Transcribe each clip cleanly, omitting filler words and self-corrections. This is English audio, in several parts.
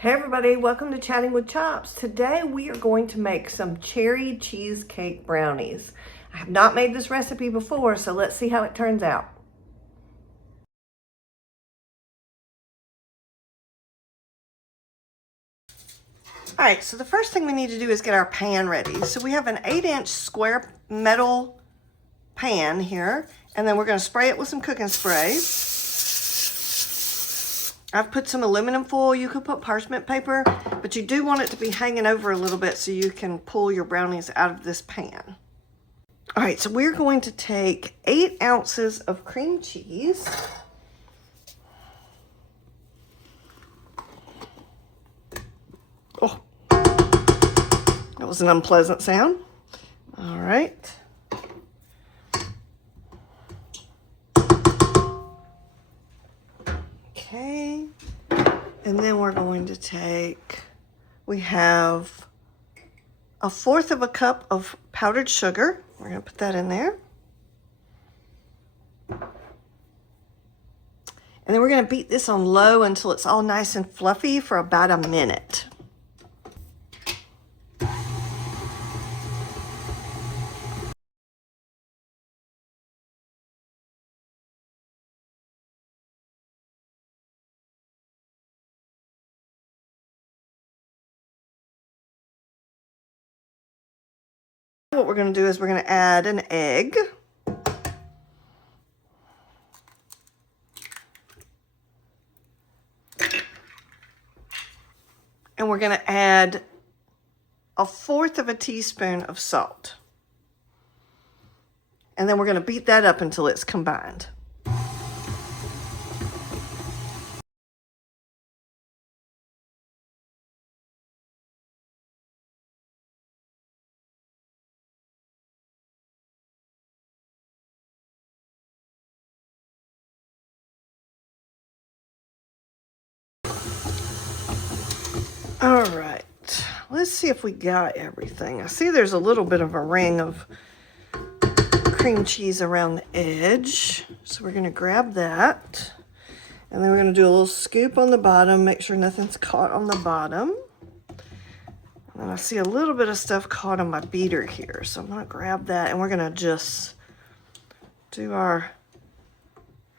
Hey everybody, welcome to Chatting with Chops. Today we are going to make some cherry cheesecake brownies. I have not made this recipe before, so let's see how it turns out. All right, so the first thing we need to do is get our pan ready. So we have an 8-inch square metal pan here, and then we're going to spray it with some cooking spray. I've put some aluminum foil. You could put parchment paper, but you do want it to be hanging over a little bit so you can pull your brownies out of this pan. All right, so we're going to take 8 ounces of cream cheese. Oh, that was an unpleasant sound. All right. Okay, and then we're going to take, we have 1/4 cup of powdered sugar. We're going to put that in there. And then we're going to beat this on low until it's all nice and fluffy for about a minute. What we're going to do is we're going to add an egg. And we're going to add 1/4 teaspoon of salt. And then we're going to beat that up until it's combined. All right, let's see if we got everything. I see there's a little bit of a ring of cream cheese around the edge. So we're gonna grab that. And then we're gonna do a little scoop on the bottom, make sure nothing's caught on the bottom. And I see a little bit of stuff caught on my beater here. So I'm gonna grab that and we're gonna just do our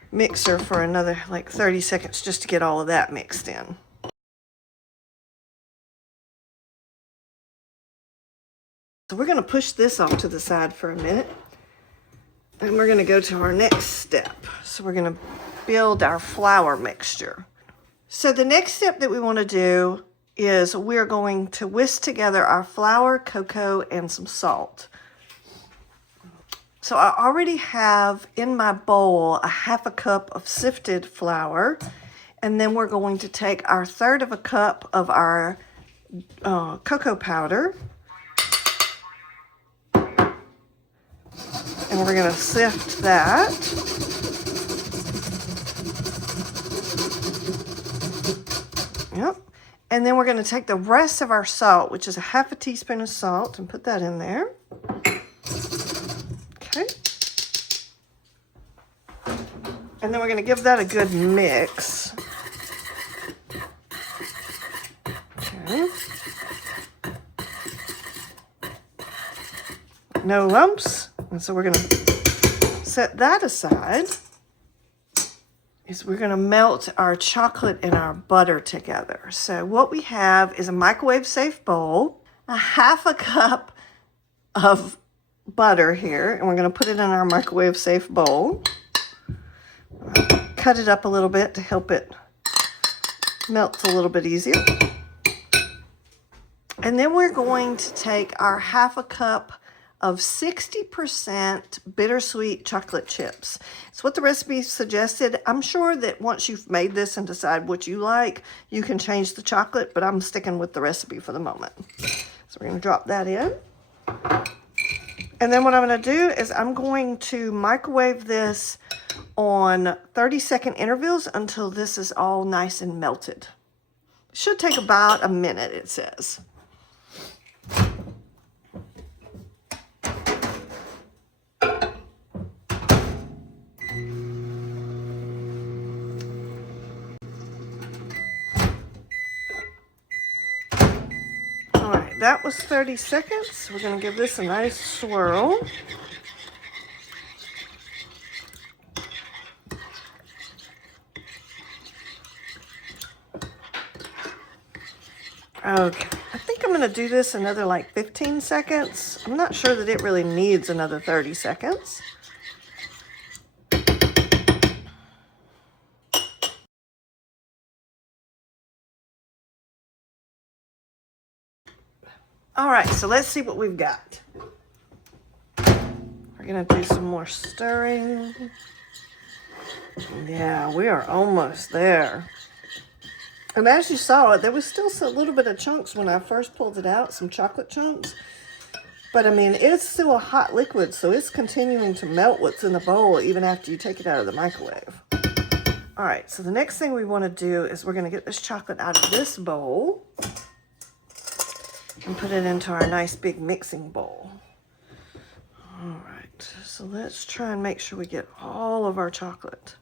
mixer for another like 30 seconds just to get all of that mixed in. So we're going to push this off to the side for a minute, and we're going to go to our next step. So we're going to build our flour mixture. So the next step that we want to do is we're going to whisk together our flour, cocoa, and some salt. So I already have in my bowl 1/2 cup of sifted flour, and then we're going to take our 1/3 cup of our cocoa powder. And we're going to sift that. Yep. And then we're going to take the rest of our salt, which is 1/2 teaspoon of salt, and put that in there. Okay. And then we're going to give that a good mix. Okay. No lumps. And so we're going to set that aside. We're going to melt our chocolate and our butter together. So what we have is a microwave safe bowl, 1/2 cup of butter here, and we're going to put it in our microwave safe bowl. Cut it up a little bit to help it melt a little bit easier. And then we're going to take our 1/2 cup of 60% bittersweet chocolate chips. It's what the recipe suggested. I'm sure that once you've made this and decide what you like, you can change the chocolate, but I'm sticking with the recipe for the moment. So we're going to drop that in. And then what I'm going to do is I'm going to microwave this on 30-second intervals until this is all nice and melted. It should take about a minute, it says. that was 30 seconds. We're gonna give this a nice swirl. Okay, I think I'm gonna do this another like 15 seconds. I'm not sure that it really needs another 30 seconds. All right, so let's see what we've got. We're gonna do some more stirring. Yeah, we are almost there. And as you saw, there was still a little bit of chunks when I first pulled it out, some chocolate chunks. But I mean, it's still a hot liquid, so it's continuing to melt what's in the bowl even after you take it out of the microwave. All right, so the next thing we want to do is we're going to get this chocolate out of this bowl and put it into our nice big mixing bowl. All right, so let's try and make sure we get all of our chocolate.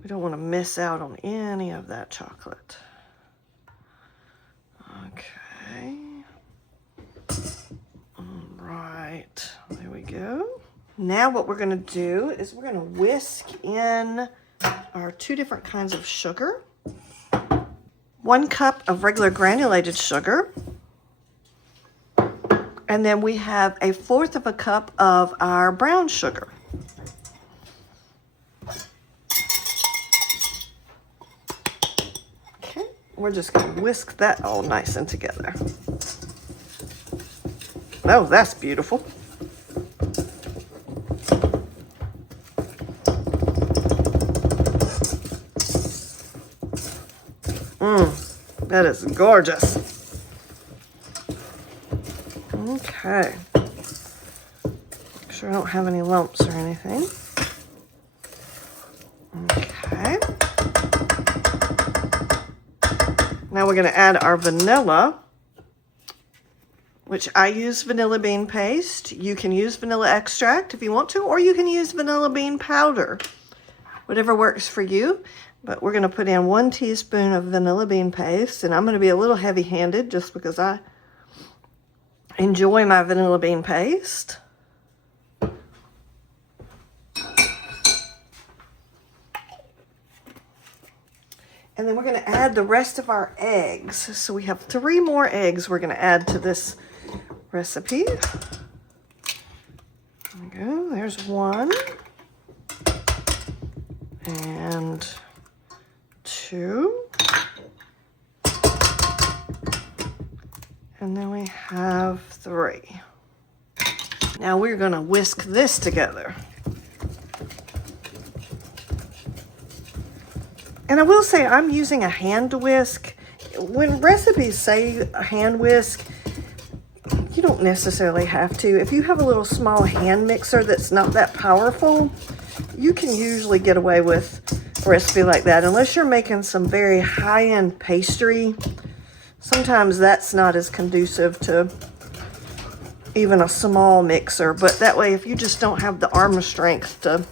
We don't want to miss out on any of that chocolate. Okay. All right, there we go. Now what we're going to do is we're going to whisk in our 2 different kinds of sugar. 1 cup of regular granulated sugar. And then we have 1/4 of a cup of our brown sugar. Okay, we're just going to whisk that all nice and together. Oh, that's beautiful. That is gorgeous. Okay. Make sure I don't have any lumps or anything. Okay. Now we're going to add our vanilla, which I use vanilla bean paste. You can use vanilla extract if you want to, or you can use vanilla bean powder. Whatever works for you. But we're going to put in 1 teaspoon of vanilla bean paste, and I'm going to be a little heavy-handed just because I enjoy my vanilla bean paste. And then we're going to add the rest of our eggs. So we have 3 more eggs we're going to add to this recipe. There we go. There's 1. And 2. And then we have 3. Now we're going to whisk this together. And I will say I'm using a hand whisk. When recipes say a hand whisk, you don't necessarily have to. If you have a little small hand mixer that's not that powerful, you can usually get away with a recipe like that. Unless you're making some very high-end pastry, sometimes that's not as conducive to even a small mixer. But that way, if you just don't have the arm strength to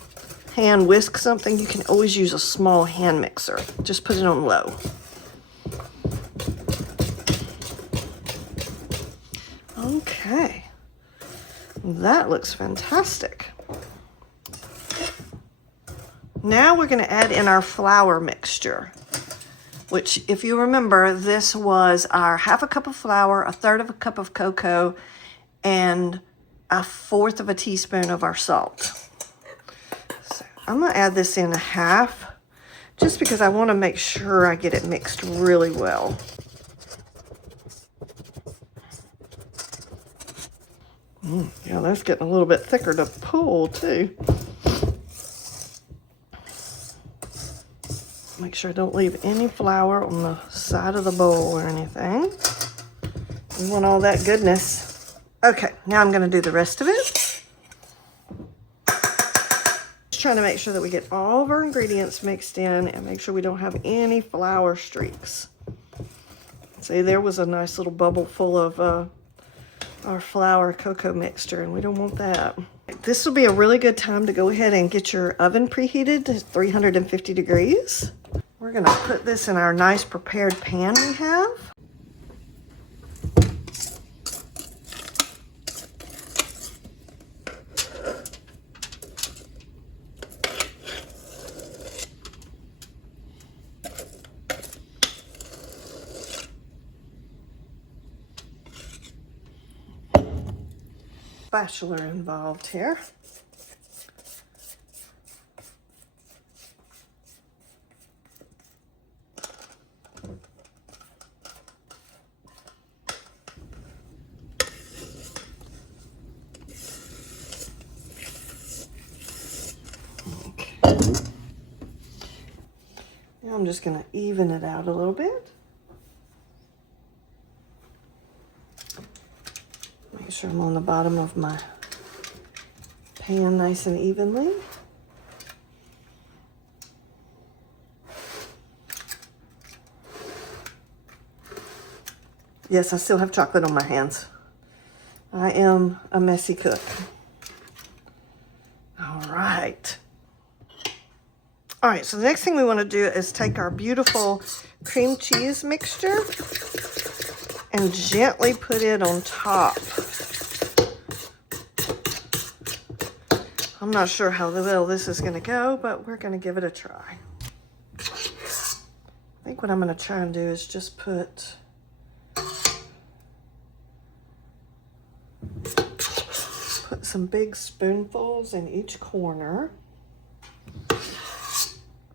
hand whisk something, you can always use a small hand mixer. Just put it on low. Okay, that looks fantastic. Now we're going to add in our flour mixture, which, if you remember, this was our 1/2 cup of flour, 1/3 cup of cocoa, and 1/4 teaspoon of our salt. So I'm going to add this in 1/2, just because I want to make sure I get it mixed really well. Yeah, that's getting a little bit thicker to pull too. Make sure I don't leave any flour on the side of the bowl or anything. We want all that goodness. Okay, now I'm going to do the rest of it. Just trying to make sure that we get all of our ingredients mixed in and make sure we don't have any flour streaks. See, there was a nice little bubble full of our flour cocoa mixture, and we don't want that. This will be a really good time to go ahead and get your oven preheated to 350 degrees. We're going to put this in our nice prepared pan we have. spatula involved here. Now I'm just going to even it out a little bit. Make sure I'm on the bottom of my pan nice and evenly. Yes, I still have chocolate on my hands. I am a messy cook. All right. All right, so the next thing we want to do is take our beautiful cream cheese mixture and gently put it on top. I'm not sure how well this is going to go, but we're going to give it a try. I think what I'm going to try and do is just put some big spoonfuls in each corner,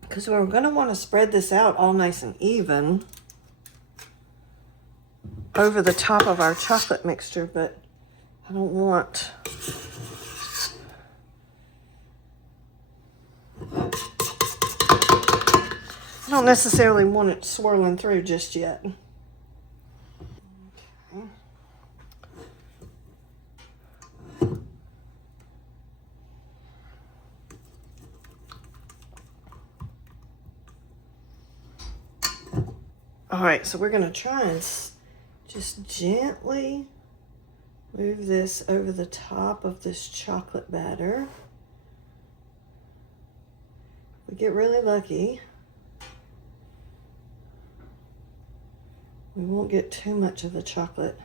because we're going to want to spread this out all nice and even over the top of our chocolate mixture, but I don't want necessarily want it swirling through just yet. Okay. All right, so we're going to try and just gently move this over the top of this chocolate batter. If we get really lucky, we won't get too much of the chocolate.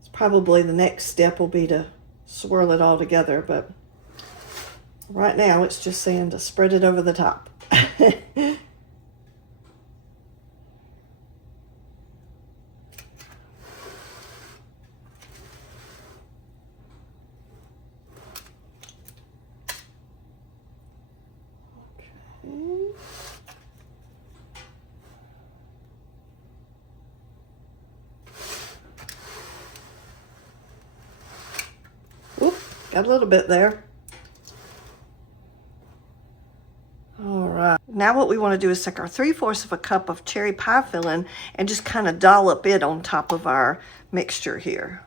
It's probably the next step will be to swirl it all together, but right now it's just saying to spread it over the top. Oop, got a little bit there. All right. Now what we want to do is take our 3/4 of a cup of cherry pie filling and just kind of dollop it on top of our mixture here.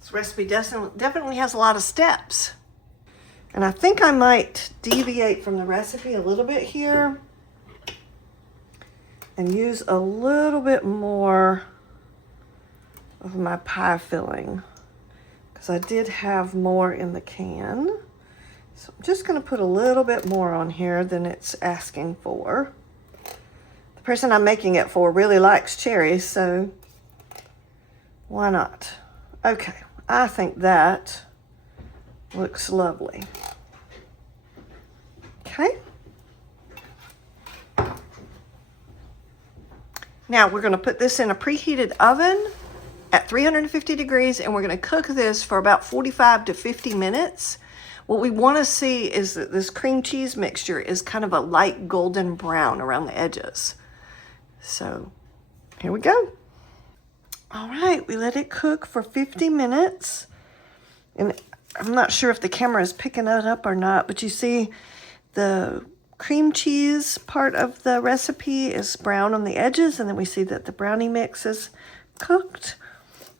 This recipe definitely has a lot of steps. And I think I might deviate from the recipe a little bit here and use a little bit more of my pie filling, because I did have more in the can. So I'm just going to put a little bit more on here than it's asking for. The person I'm making it for really likes cherries, so why not? Okay, I think that looks lovely. Okay. Now we're going to put this in a preheated oven at 350 degrees, and we're going to cook this for about 45 to 50 minutes. What we want to see is that this cream cheese mixture is kind of a light golden brown around the edges. So here we go. All right, we let it cook for 50 minutes. And I'm not sure if the camera is picking it up or not, but you see the cream cheese part of the recipe is brown on the edges, and then we see that the brownie mix is cooked.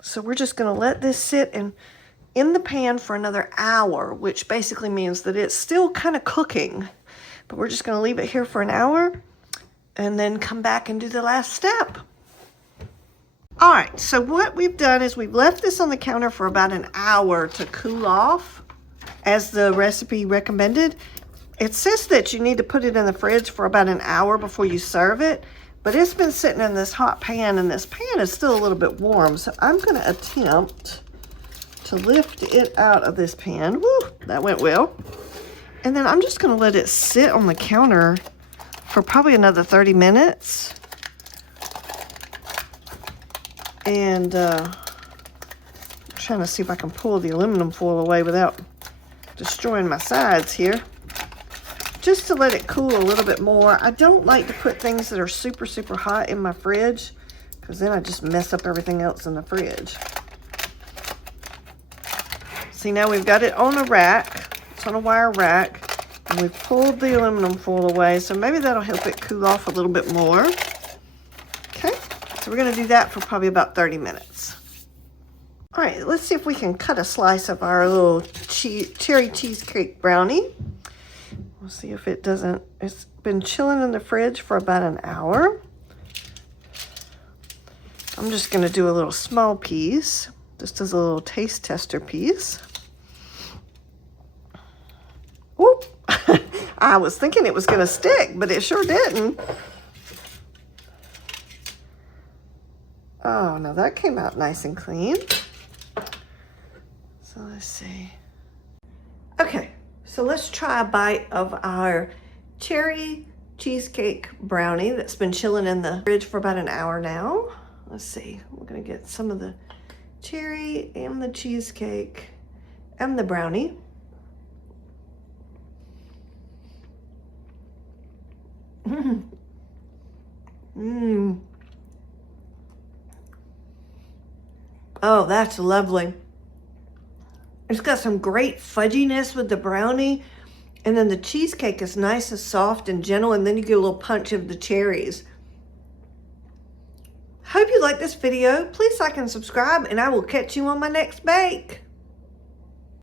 So we're just going to let this sit in the pan for another hour, which basically means that it's still kind of cooking. But we're just going to leave it here for an hour and then come back and do the last step. All right, so what we've done is we've left this on the counter for about an hour to cool off, as the recipe recommended. It says that you need to put it in the fridge for about an hour before you serve it, but it's been sitting in this hot pan, and this pan is still a little bit warm, so I'm going to attempt to lift it out of this pan. Woo, that went well. And then I'm just going to let it sit on the counter for probably another 30 minutes. And I'm trying to see if I can pull the aluminum foil away without destroying my sides here. Just to let it cool a little bit more. I don't like to put things that are super, super hot in my fridge, because then I just mess up everything else in the fridge. See, now we've got it on a rack. It's on a wire rack. And we've pulled the aluminum foil away, so maybe that'll help it cool off a little bit more. Okay, so we're going to do that for probably about 30 minutes. All right, let's see if we can cut a slice of our little cherry cheesecake brownie. We'll see if it doesn't. It's been chilling in the fridge for about an hour. I'm just going to do a little small piece, just as a little taste tester piece. Whoop! I was thinking it was going to stick, but it sure didn't. Oh, no, that came out nice and clean. So let's see. Okay. So let's try a bite of our cherry cheesecake brownie that's been chilling in the fridge for about an hour now. Let's see, we're gonna get some of the cherry and the cheesecake and the brownie. Oh, that's lovely. It's got some great fudginess with the brownie, and then the cheesecake is nice and soft and gentle, and then you get a little punch of the cherries. Hope you like this video. Please like and subscribe, and I will catch you on my next bake.